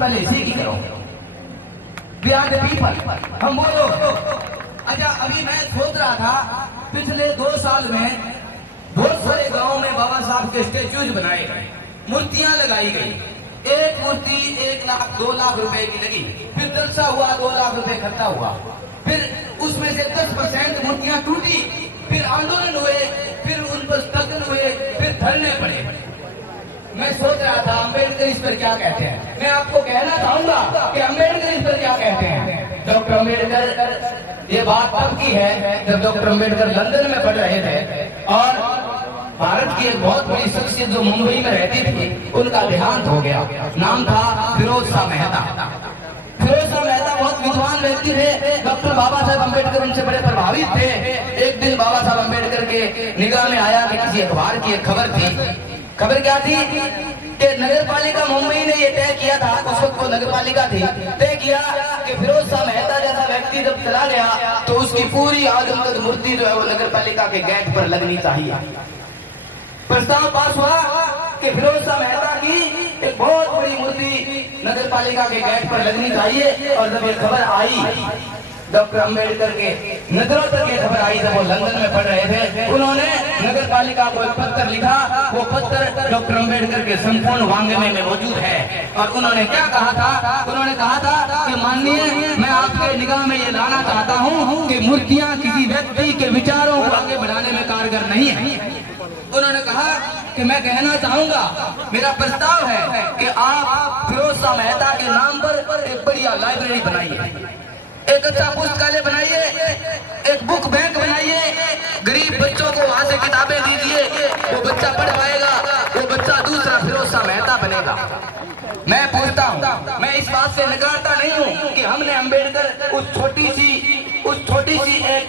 पहले इसी की करो। वी आर द पीपल, हम वो लोग। अच्छा, अभी मैं सोच रहा था पिछले 2 साल में बहुत सारे गांव में बाबा साहब के स्टेच्यूज बनाए गए, मूर्तियां लगाई गई। एक मूर्ति 1 लाख 2 लाख रुपए की लगी, फिर जलसा हुआ 2 लाख रुपए खर्चा हुआ, फिर उसमें से 10% मूर्तियां टूटी, फिर आंदोलन हुए, फिर उन पर स्थगन हुए, फिर धरने पड़े। मैं सोच रहा था अम्बेडकर इस पर क्या कहते हैं। मैं आपको कहना चाहूंगा कि अम्बेडकर इस पर क्या कहते हैं। डॉक्टर अम्बेडकर, ये बात तब की है जब डॉक्टर अम्बेडकर लंदन में पढ़ रहे थे और भारत की एक बहुत बड़ी शख्सियत जो मुंबई में रहती थी उनका देहांत हो गया। नाम था फिरोज शाह मेहता। फिरोज शाह मेहता बहुत विद्वान व्यक्ति थे। डॉक्टर बाबा साहब अम्बेडकर उनसे बड़े प्रभावित थे। एक दिन बाबा साहब अम्बेडकर के निगाह में आया कि किसी अखबार की एक खबर थी। खबर क्या थी कि नगर पालिका मुंबई ने यह तय किया था, उस वक्त वो नगर पालिका थी, तय किया कि फिरोज शाह मेहता जैसा व्यक्ति जब चला गया तो उसकी पूरी आदमकद मूर्ति जो है वो नगर पालिका के गेट पर लगनी चाहिए। प्रस्ताव पास हुआ कि फिरोज शाह मेहता की एक बहुत बड़ी मूर्ति नगर पालिका के गेट पर लगनी चाहिए। और जब ये खबर आई डॉक्टर अम्बेडकर के नजरों तक ये खबर आई, जब वो लंदन में पढ़ रहे थे, उन्होंने नगर पालिका को एक पत्र लिखा। वो पत्र डॉक्टर अम्बेडकर के संपूर्ण वांग्मय में मौजूद है। और उन्होंने क्या कहा था, उन्होंने कहा था कि माननीय, मैं आपके निगाह में ये लाना चाहता हूँ कि मूर्तियां किसी व्यक्ति के विचारों को आगे बढ़ाने में कारगर नहीं है। उन्होंने कहा कि मैं कहना चाहूंगा, मेरा प्रस्ताव है कि आप फिरोज शाह मेहता के नाम पर एक बढ़िया लाइब्रेरी बनाइए, एक अच्छा पुस्तकालय बनाइए, एक बुक बैंक बनाइए, गरीब बच्चों को वहां से किताबें दीजिए, वो बच्चा पढ़ पाएगा, वो बच्चा दूसरा फिरोज शाह मेहता बनेगा। मैं पूछता हूँ, मैं इस बात से नकारता नहीं हूँ कि हमने अम्बेडकर उस छोटी सी एक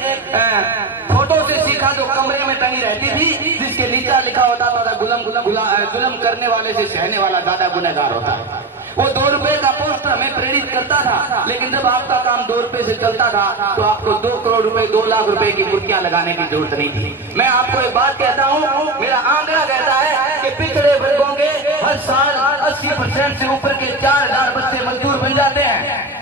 फोटो से सीखा जो कमरे में टंगी रहती थी, जिसके नीचे लिखा होता था जुल्म करने वाले से सहने वाला ज्यादा गुनहगार होता है। वो 2 रुपए का पोस्टर हमें प्रेरित करता था, लेकिन जब आपका काम 2 रुपए से चलता था तो आपको 2 करोड़ रुपए 2 लाख रुपए की मूर्तियां लगाने की जरूरत नहीं थी। मैं आपको एक बात कहता हूँ, मेरा आंकड़ा कहता है कि पिछड़े वर्गों के हर साल 80% से ऊपर के 4000 बच्चे मजदूर बन जाते हैं।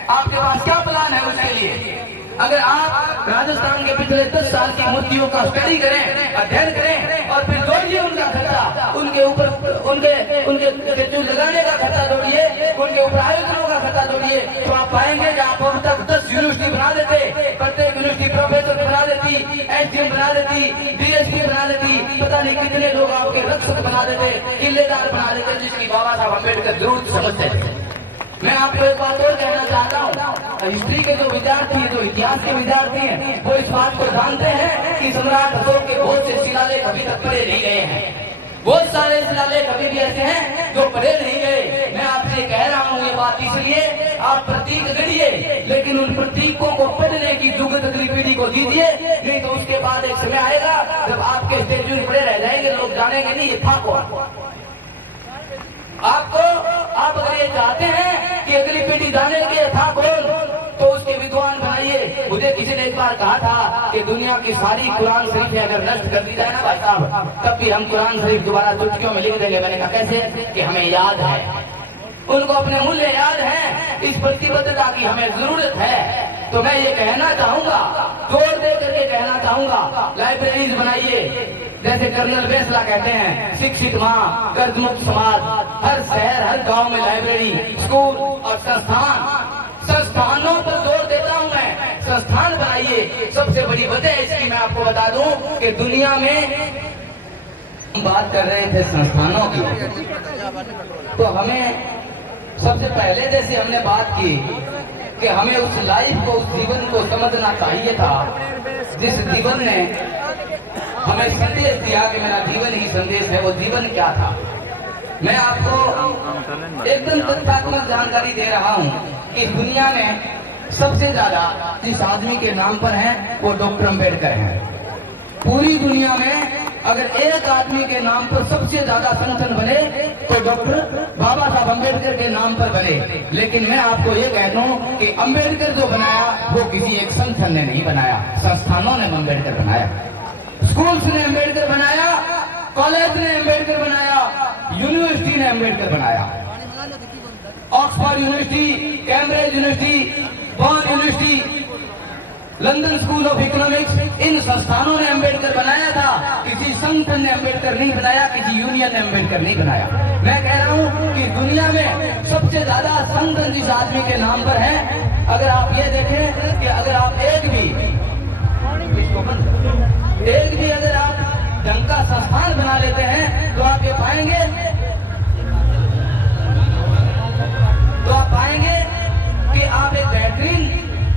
आपके पास क्या प्लान है उसके लिए? अगर आप राजस्थान के पिछले 10 साल की मूर्तियों का स्टडी करें, अध्ययन करें और फिर जोड़िए उनका खर्चा, उनके ऊपर उनके स्टेच्यू लगाने का खर्चा जोड़िए, उनके ऊपर आयोजनों का खर्चा जोड़िए, तो आप पाएंगे कि आप अब तक 10 यूनिवर्सिटी बना देते, प्रत्येक यूनिवर्सिटी प्रोफेसर बना देती, एसडीएम बना देती, डीएसपी बना देती, पता नहीं कितने लोग आपके रक्षक बना देते, किलेदार बना देते, जिसकी बाबा साहब अम्बेडकर जरूर समझते थे। मैं आपको एक बात और कहना चाहता हूँ, हिस्ट्री के जो विद्यार्थी हैं, जो इतिहास के विद्यार्थी हैं, वो इस बात को जानते हैं कि सम्राट अशोक के बहुत से शिलालेख अभी तक पढ़े नहीं गए हैं। बहुत सारे शिलालेख अभी भी ऐसे हैं जो पढ़े नहीं गए। मैं आपसे कह रहा हूँ ये बात इसलिए, आप प्रतीक गढ़िए, लेकिन उन प्रतीकों को पढ़ने की जुगत अगली पीढ़ी को दीजिए, नहीं तो उसके बाद एक समय आएगा जब आपके स्टेच्यू पड़े रह जाएंगे, लोग जानेंगे नहीं ये था कौन। आप अगर ये चाहते हैं कि अगली पीढ़ी जाने के था कौन, तो उसके विद्वान बनाइए। मुझे किसी ने एक बार कहा था कि दुनिया की सारी कुरान शरीफ अगर नष्ट कर दी जाए ना भाई साहब, तब भी हम कुरान शरीफ दोबारा चुटकियों में लिख देंगे। मैंने कहा कैसे? कि हमें याद है, उनको अपने मूल्य याद है, इस प्रतिबद्धता की हमें जरूरत है। तो मैं ये कहना चाहूंगा, जोर दे करके कहना चाहूंगा, लाइब्रेरीज बनाइए। जैसे कर्नल बेसला कहते हैं, शिक्षित माँ कर्ज मुक्त समाज, हर शहर हर गांव में लाइब्रेरी, स्कूल और संस्थानों पर जोर देता हूं मैं, संस्थान बनाइए। सबसे बड़ी वजह इसकी मैं आपको बता दूं कि दुनिया में हम बात कर रहे थे संस्थानों की, तो हमें सबसे पहले जैसे हमने बात की कि हमें उस लाइफ को, उस जीवन को समझना चाहिए था जिस जीवन ने हमें संदेश दिया कि मेरा जीवन ही संदेश है। वो जीवन क्या था? मैं आपको एकदम तथ्यात्मक जानकारी दे रहा हूं कि दुनिया में सबसे ज्यादा जिस आदमी के नाम पर है वो डॉक्टर अम्बेडकर हैं। पूरी दुनिया में अगर एक आदमी के नाम पर सबसे ज्यादा संगठन बने तो डॉक्टर बाबा साहब अम्बेडकर के नाम पर बने। लेकिन मैं आपको ये कहता हूँ कि अम्बेडकर जो बनाया वो किसी एक संगठन ने नहीं बनाया, संस्थानों ने अम्बेडकर बनाया। स्कूल्स ने अम्बेडकर बनाया, कॉलेज ने अम्बेडकर बनाया, यूनिवर्सिटी ने अम्बेडकर बनाया। Oxford university, Cambridge university, Bonn university, London school of economics, इन संस्थानों ने अम्बेडकर बनाया था। किसी संगठन ने अम्बेडकर नहीं बनाया, किसी यूनियन ने अम्बेडकर नहीं बनाया। मैं कह रहा हूं कि दुनिया में सबसे ज्यादा संगठन जिस आदमी के नाम पर है, अगर आप ये देखें कि अगर आप एक भी अगर आप ढंग का संस्थान बना लेते हैं तो आप ये पाएंगे कि आप एक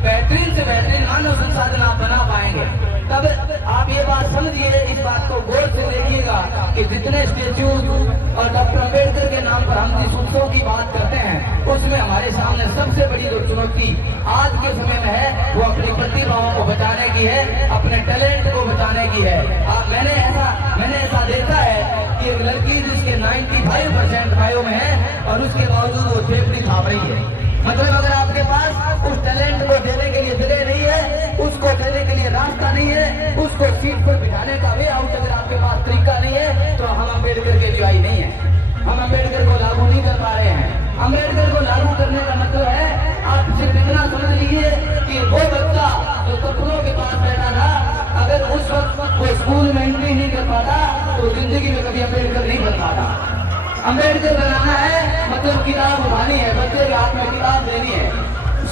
बेहतरीन से बेहतरीन मानव संसाधन आप बना पाएंगे। तब आप ये बात समझिए, इस बात को गौर से देखिएगा कि जितने स्टेच्यू और डॉक्टर अम्बेडकर के नाम पर हम जिस उत्सव की बात करते हैं, उसमें हमारे सामने सबसे बड़ी जो चुनौती आज के समय में है वो अपनी प्रतिभाओं को बचाने की है, अपने टैलेंट को बचाने की है। मैंने ऐसा देखा है कि एक लड़की जिसके 95% बायो में है और उसके बावजूद वो फेफड़ी छाप रही है। मतलब अगर आपके पास उस टैलेंट को देने के लिए जगह नहीं है, उसको देने के लिए रास्ता नहीं है, उसको सीट पर बिठाने का वे आउट अगर आपके पास तरीका नहीं है, तो हम अम्बेडकर के अनुयायी नहीं है। हम अम्बेडकर को लागू नहीं कर पा रहे हैं। अम्बेडकर को लागू करने का मतलब है आप सिर्फ इतना समझ लीजिए कि वो बच्चा जो सपनों के पास बैठा था, अगर उस वक्त वो स्कूल में एंट्री नहीं कर पाता तो जिंदगी में कभी अम्बेडकर नहीं बन पाता। अम्बेडकर बनाना है मतलब किताब उठानी है, बच्चे के हाथ में किताब देनी है,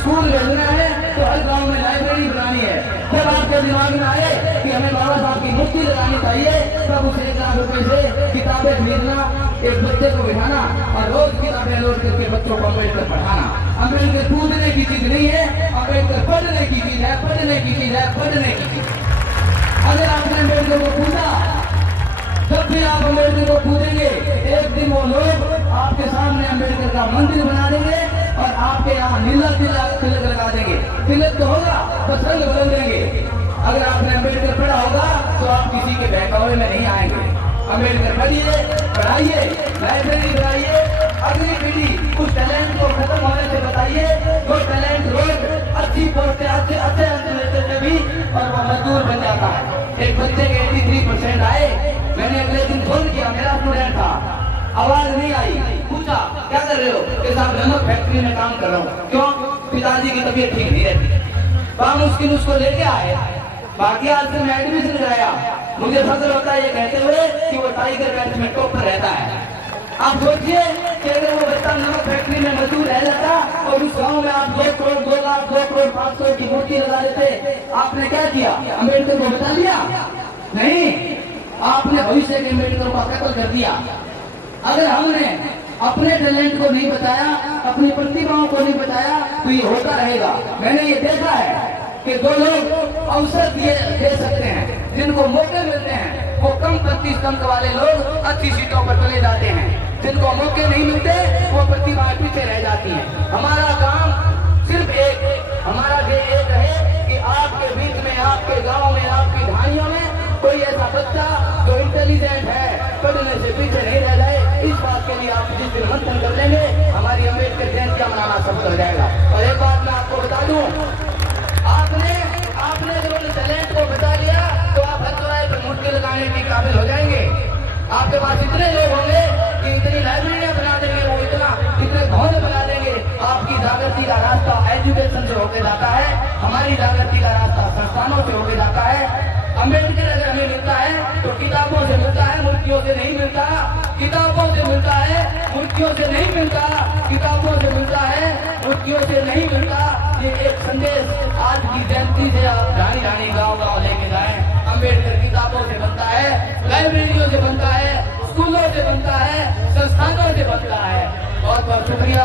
स्कूल भेजना है तो हर गांव में लाइब्रेरी बनानी है। जब आपके दिमाग में आए कि हमें बाबा साहब की मूर्ति लगानी चाहिए, तब उसे 1 लाख रुपए से किताबें खरीदना, एक बच्चे को बिठाना और रोज किताबें लोड करके बच्चों को अम्बेडकर पढ़ाना। अम्बेडकर कूदने की चीज नहीं है, अम्बेडकर पढ़ने की चीज है, पढ़ने की चीज है, पढ़ने की चीज। अगर आपने अम्बेडकर को कूदा, जब भी आप अम्बेडकर को पूजेंगे, एक दिन वो लोग आपके सामने अम्बेडकर का मंदिर बना देंगे और आपके यहाँ नीला तिलक लगा देंगे। तिलक तो होगा, बस रंग बदल देंगे। अगर आपने अम्बेडकर पढ़ा होगा तो आप किसी के बहकावे में नहीं आएंगे। अम्बेडकर पढ़िए, पढ़ाइए, लाइब्रेरी बनाइए, अगली पीढ़ी उस टैलेंट को खत्म होने से बताइए। वो टैलेंट रोज अच्छी पोस्ट अच्छे अंक लेते थे भी और वो मजदूर बन जाता है। एक बच्चे के 83% आए, मैंने अगले दिन फोन किया, मेरा स्टूडेंट था, आवाज नहीं आई, पूछा क्या कर रहे हो? कि साहब नमक फैक्ट्री में काम कर रहा हूँ। क्यों? पिताजी की तबीयत ठीक नहीं रहती। मुश्किल उसको लेके आए, बाकी आज से मैं एडमिशन कराया। मुझे फजल होता है ये कहते हुए कि वो टाइगर बैच में टॉप पर रहता है। आप सोचिए कि अगर वो बच्चा नमक फैक्ट्री में मजदूर रह जाता और उस गाँव में आप 2 करोड़ 2 लाख 2 करोड़ 500 की मूर्ति लगा देते, आपने क्या किया? अम्बेडकर को बता दिया? नहीं, आपने भविष्य के अम्बेडकर को कत्ल कर दिया। अगर हमने अपने टैलेंट को नहीं बताया, अपनी प्रतिभाओं को नहीं बताया, तो ये होता रहेगा। मैंने ये देखा है कि 2 लोग अवसर दे सकते हैं, जिनको मौके मिलते हैं वो कम प्रतिशत अंक वाले लोग अच्छी सीटों पर चले जाते हैं। जिनको मौके नहीं मिलते वो प्रतिभाएं पीछे रह जाती हैं। हमारा काम सिर्फ हमारा ध्येय एक है कि आपके बीच में, आपके गाँव में, आपकी ढाइयों में कोई ऐसा बच्चा जो इंटेलिजेंट है, पढ़ने से पीछे नहीं रह जाए। इस बात के लिए आप जिस दिन मंथन कर लेंगे, हमारी अम्बेडकर जयंती मनाना सफल हो जाएगा। और एक बात मैं आपको बता दूं, आपने जब उन टैलेंट को बता लिया तो आप हर जगह पर मूर्ति लगाने के काबिल हो जाएंगे। आपके पास इतने लोग होंगे कि इतनी लाइब्रेरियां बना देंगे, वो इतने भवन बना देंगे। आपकी जागृति का रास्ता एजुकेशन से होकर जाता है, हमारी जागृति का रास्ता संस्थानों से होकर जाता है। अम्बेडकर अगर हमें मिलता है तो किताबों से मिलता है, मूर्तियों से नहीं मिलता। किताबों से मिलता है, मूर्तियों से नहीं मिलता। किताबों से मिलता है, मूर्तियों से नहीं मिलता। ये एक संदेश आज की जयंती से आप ढाणी गाँव लेके जाएं। अम्बेडकर किताबों से बनता है, लाइब्रेरियों से बनता है, स्कूलों से बनता है, संस्थानों से बनता है। बहुत बहुत शुक्रिया।